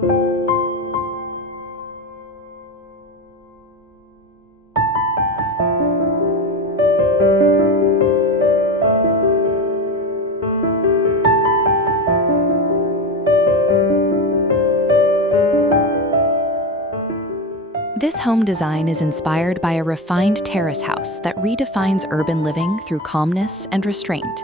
This home design is inspired by a refined terrace house that redefines urban living through calmness and restraint.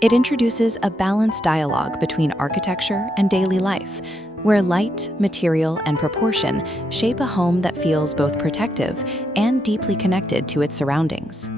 It introduces a balanced dialogue between architecture and daily life, where light, material, and proportion shape a home that feels both protective and deeply connected to its surroundings.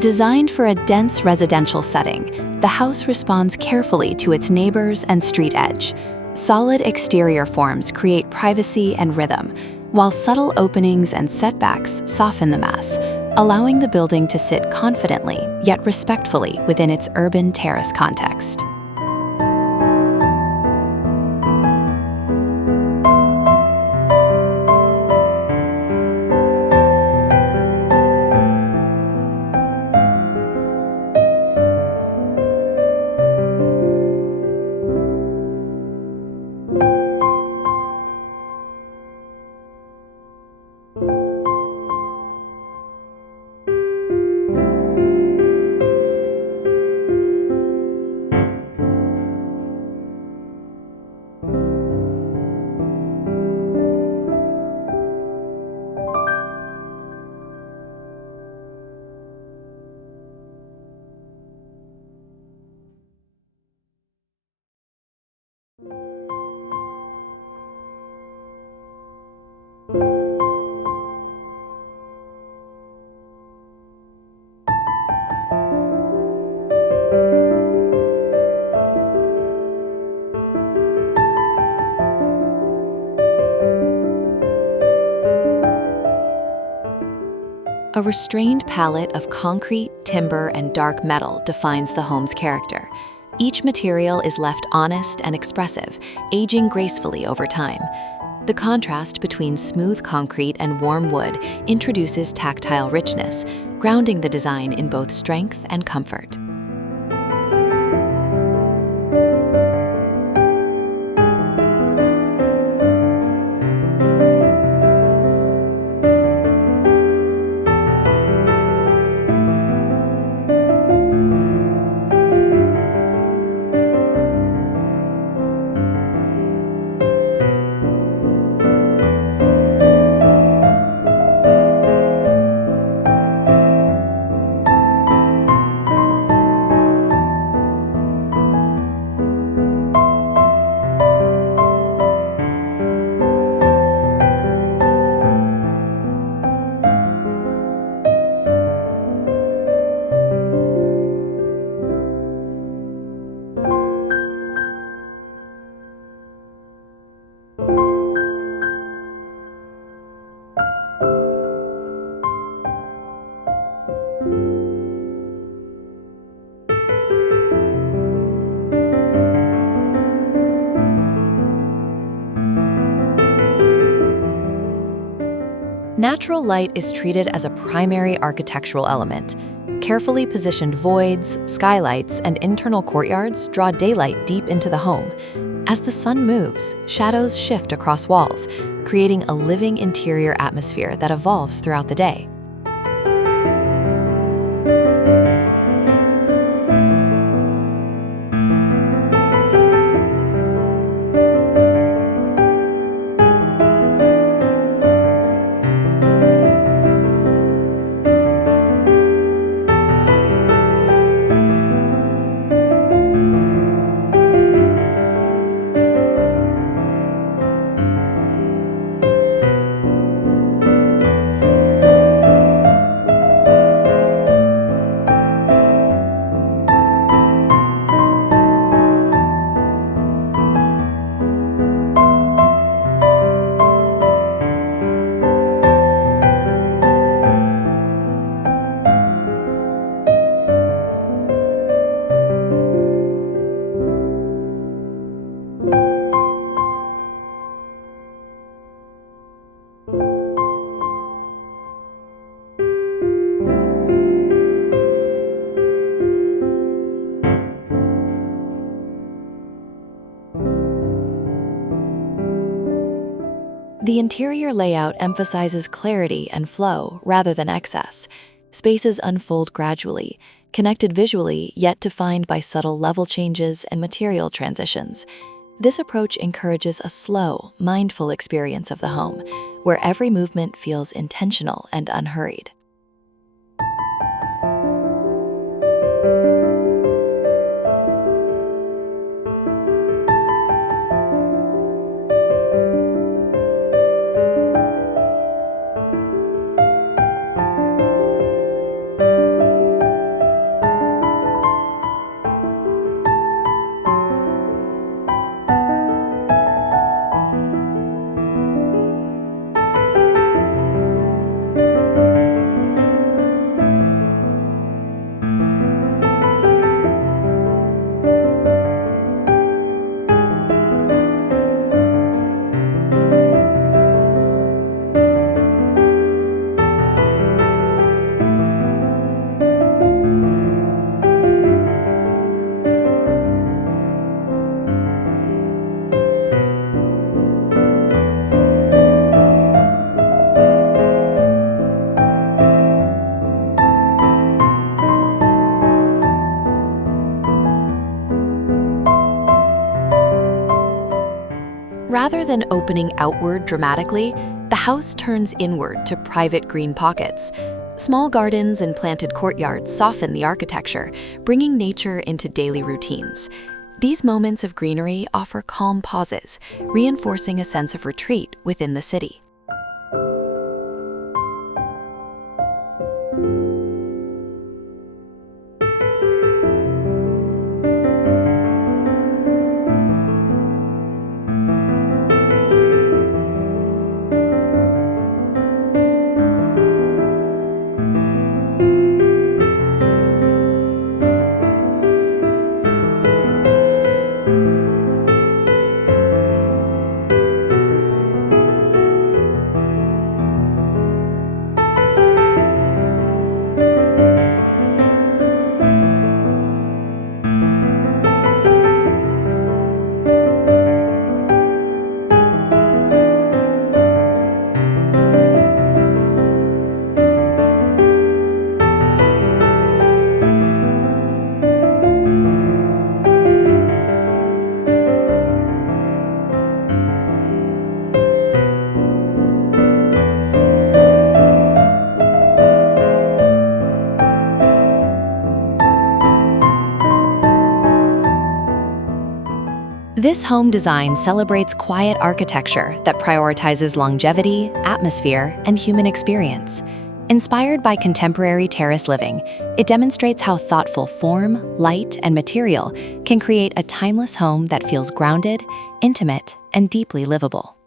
Designed for a dense residential setting, the house responds carefully to its neighbors and street edge. Solid exterior forms create privacy and rhythm, while subtle openings and setbacks soften the mass, allowing the building to sit confidently yet respectfully within its urban terrace context. A restrained palette of concrete, timber, and dark metal defines the home's character. Each material is left honest and expressive, aging gracefully over time. The contrast between smooth concrete and warm wood introduces tactile richness, grounding the design in both strength and comfort. Natural light is treated as a primary architectural element. Carefully positioned voids, skylights, and internal courtyards draw daylight deep into the home. As the sun moves, shadows shift across walls, creating a living interior atmosphere that evolves throughout the day. The interior layout emphasizes clarity and flow rather than excess. Spaces unfold gradually, connected visually yet defined by subtle level changes and material transitions. This approach encourages a slow, mindful experience of the home, where every movement feels intentional and unhurried. Rather than opening outward dramatically, the house turns inward to private green pockets. Small gardens and planted courtyards soften the architecture, bringing nature into daily routines. These moments of greenery offer calm pauses, reinforcing a sense of retreat within the city. This home design celebrates quiet architecture that prioritizes longevity, atmosphere, and human experience. Inspired by contemporary terrace living, it demonstrates how thoughtful form, light, and material can create a timeless home that feels grounded, intimate, and deeply livable.